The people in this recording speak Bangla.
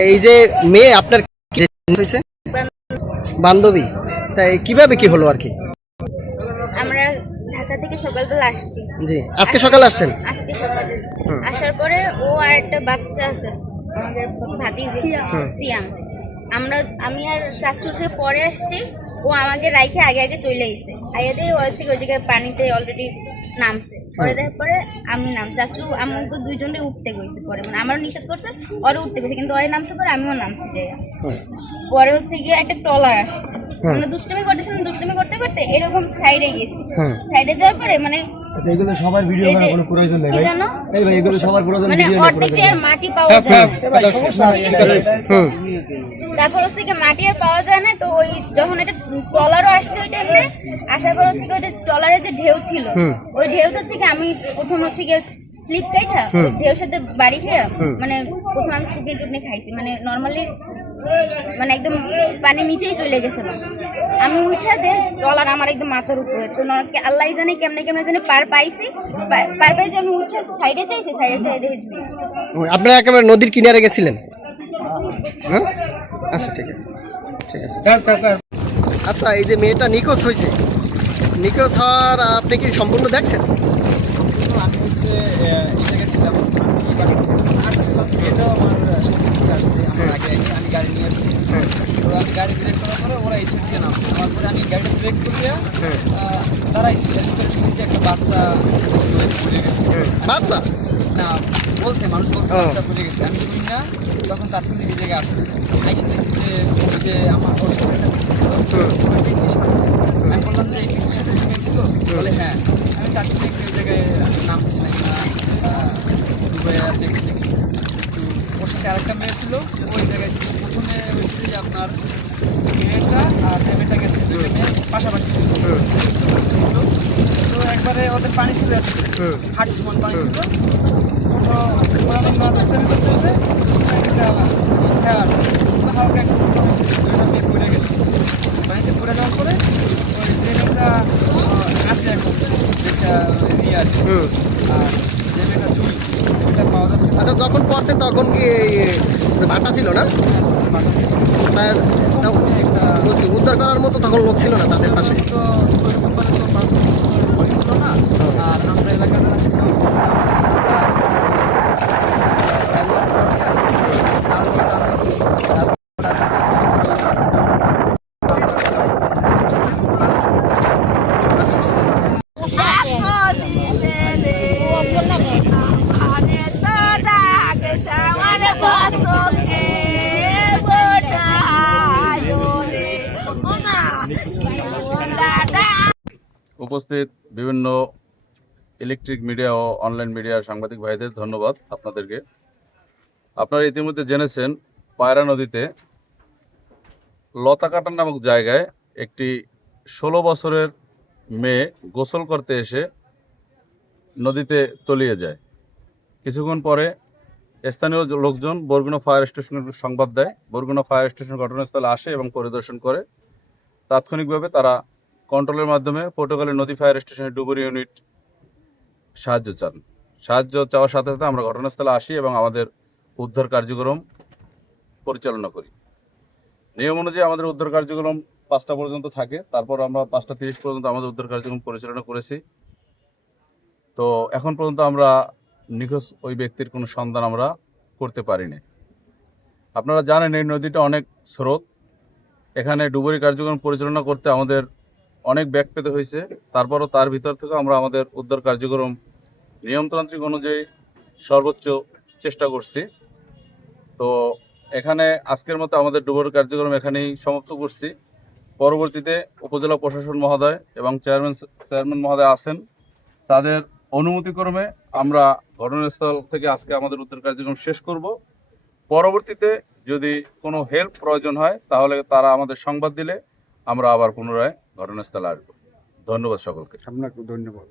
এই যে মেয়ে আপনার কি হয়েছে? বান্ধবী। তাই কিভাবে কি হলো আর কি? আমরা ঢাকা থেকে সকালবেলা আসছি। জি, আজকে সকালে আসছেন? আজকে সকালে আসার পরে ও আর একটা বাচ্চা আছে আমাদের ভাতিজি সিয়াম। আমি আর চাচু সে পরে আসছি। ও আমাকে রাইখে আগে আগে চলে আইছে। আইয়া দিয়ে ও হচ্ছে ওই জায়গায় পানিতে অলরেডি নামছে। পরে দেখার পরে আমি চাচু আমাকে দুইজনে উঠতে গেছে। পরে মানে আমারও নিষেধ করছে, ওরও উঠতে গেছে, কিন্তু ওই নামছে পরে আমিও নামছি যাই। পরে হচ্ছে গিয়ে একটা ট্রলার আসছে। আমরা দুষ্টুমি করতেছিলাম, দুষ্টুমি করতে করতে এরকম সাইডে গেছি। সাইডে যাওয়ার পরে মানে এগুলো সবার ভিডিও করার কোনো প্রয়োজন নেই ভাই। এই ভাই এগুলো সবার প্রয়োজন মানে ভিডিও অর্ধেক আর মাটি পাওয়া যায় না। ভাই সমস্যা নাই। তারপর হচ্ছে কি মাটি আর পাওয়া যায় না, তো ওই যখন একটা ট্রলারও আসছে ওই টাইমে আসার পর হচ্ছে কি ওই ট্রলারের যে ঢেউ ছিল ওই ঢেউতে হচ্ছে কি আমি প্রথম হচ্ছে গিয়ে স্লিপ কাইটা ঢেউর সাথে বাড়ি খেয়ে মানে প্রথম আমি চুপনি চুপনি খাইছি, মানে নর্মালি মানে একদম পানির নিচেই চলে গেছিলাম। আমি উঠে দেন ট্রলার আমার একদম মাথার উপরে, তো আল্লাহ জানে কেমনে কেমনে জানে পার পাইছি। পার পাইছি আমি উঠে সাইডে চাইছি, সাইডে চাই দেখে ঝুলে। আপনারা একেবারে নদীর কিনারে গেছিলেন? হ্যাঁ, আচ্ছা ঠিক আছে, ঠিক আছে। আচ্ছা, এই যে মেয়েটা নিখোঁজ হয়েছে, নিখোঁজ হওয়ার আপনি কি সম্পূর্ণ দেখছেন? আমি হচ্ছে এসে গেছিলাম, আসছিলাম, এটাও আমার সাথে আসছে আমার আগে আগে আমি গাড়ি নিয়ে আসছি। তো আমি গাড়ি ব্রেক করার পরে ওরা এসে দিয়ে নাম, তারপরে আমি গাড়িটা ব্রেক করিয়া দাঁড়াইছি, শুনছি একটা বাচ্চা পড়ে গেছে। বাচ্চা না বলছে, মানুষ বলছে বাচ্চা পড়ে গেছে। আমি শুনি না, তখন তার থেকে এই জায়গায় আসছে। আইসে দেখি যে ওই যে আমার ওর সাথে একটা পিসি ছিল, ওই পিসির সাথে আমি বললাম যে এই পিসির সাথে তুমি ছিল? বলে হ্যাঁ। আমি তাকে দেখি ওই জায়গায় নামছি নাকি না দেখছি ওর সাথে আরেকটা মেয়ে ছিল ওই জায়গায় ছিল। প্রথমে হয়েছে যে আপনার মেয়েটা আর যে মেয়েটা গেছে দুটো মেয়ে পাশাপাশি ছিল। তো একবারে ওদের পানি ছিল হাঁটু সমান পানি ছিল। ওরা নাকি মাছ টামি করতে হচ্ছে হালকা একটা মেয়ে পড়ে গেছে। পানিতে পড়ে যাওয়ার পরে ওই যে মেয়েটা আসে এখন যেটা নিয়ে আসে, আর যে মেয়েটা চুল ওটা পাওয়া যাচ্ছে। আচ্ছা, যখন পড়ছে তখন কি ভাটা ছিল না? বলছি উদ্ধার করার মতো তখন লোক ছিল না তাদের পাশে? তো ওইরকম করে তো পরিছিল না। আর আমরা এলাকার যারা ছিল উপস্থিত বিভিন্ন ইলেকট্রিক মিডিয়া ও অনলাইন মিডিয়ার সাংবাদিক ভাইদের ধন্যবাদ আপনাদেরকে। আপনারা ইতিমধ্যে জেনেছেন পায়রা নদীতে লতাকাটান নামক জায়গায় একটি 16 বছরের মেয়ে গোসল করতে এসে নদীতে তলিয়ে যায়। কিছুক্ষণ পরে স্থানীয় লোকজন বরগুনা ফায়ার স্টেশনের সংবাদ দেয়। বরগুনা ফায়ার স্টেশন ঘটনাস্থলে আসে এবং পরিদর্শন করে। তাৎক্ষণিকভাবে তারা কন্ট্রোলের মাধ্যমে পটুয়াখালী নদী ফায়ার স্টেশনের ডুবুরি ইউনিট সাহায্য চান। সাহায্য চাওয়ার সাথে সাথে আমরা ঘটনাস্থলে আসি এবং আমাদের উদ্ধার কার্যক্রম পরিচালনা করি। নিয়ম অনুযায়ী আমাদের উদ্ধার কার্যক্রম 5টা পর্যন্ত থাকে, তারপর আমরা 5টা 30 পর্যন্ত আমাদের উদ্ধার কার্যক্রম পরিচালনা করেছি। তো এখন পর্যন্ত আমরা নিখোঁজ ওই ব্যক্তির কোনো সন্ধান আমরা করতে পারিনি। আপনারা জানেন এই নদীটা অনেক স্রোত, এখানে ডুবুরি কার্যক্রম পরিচালনা করতে আমাদের অনেক ব্যাগ পেতে হয়েছে। তারপরও তার ভিতর থেকে আমরা আমাদের উদ্ধার কার্যক্রম নিয়মতান্ত্রিক অনুযায়ী সর্বোচ্চ চেষ্টা করছি। তো এখানে আজকের মতো আমাদের ডুবুরি কার্যক্রম এখানেই সমাপ্ত করছি। পরবর্তীতে উপজেলা প্রশাসন মহোদয় এবং চেয়ারম্যান মহোদয় আছেন, তাদের অনুমতিক্রমে আমরা ঘটনাস্থল থেকে আজকে আমাদের উদ্ধার কার্যক্রম শেষ করব। পরবর্তীতে যদি কোনো হেল্প প্রয়োজন হয় তাহলে তারা আমাদের সংবাদ দিলে আমরা আবার পুনরায় ঘটনাস্থলে আসবো। ধন্যবাদ সকলকে। আপনাকে ধন্যবাদ।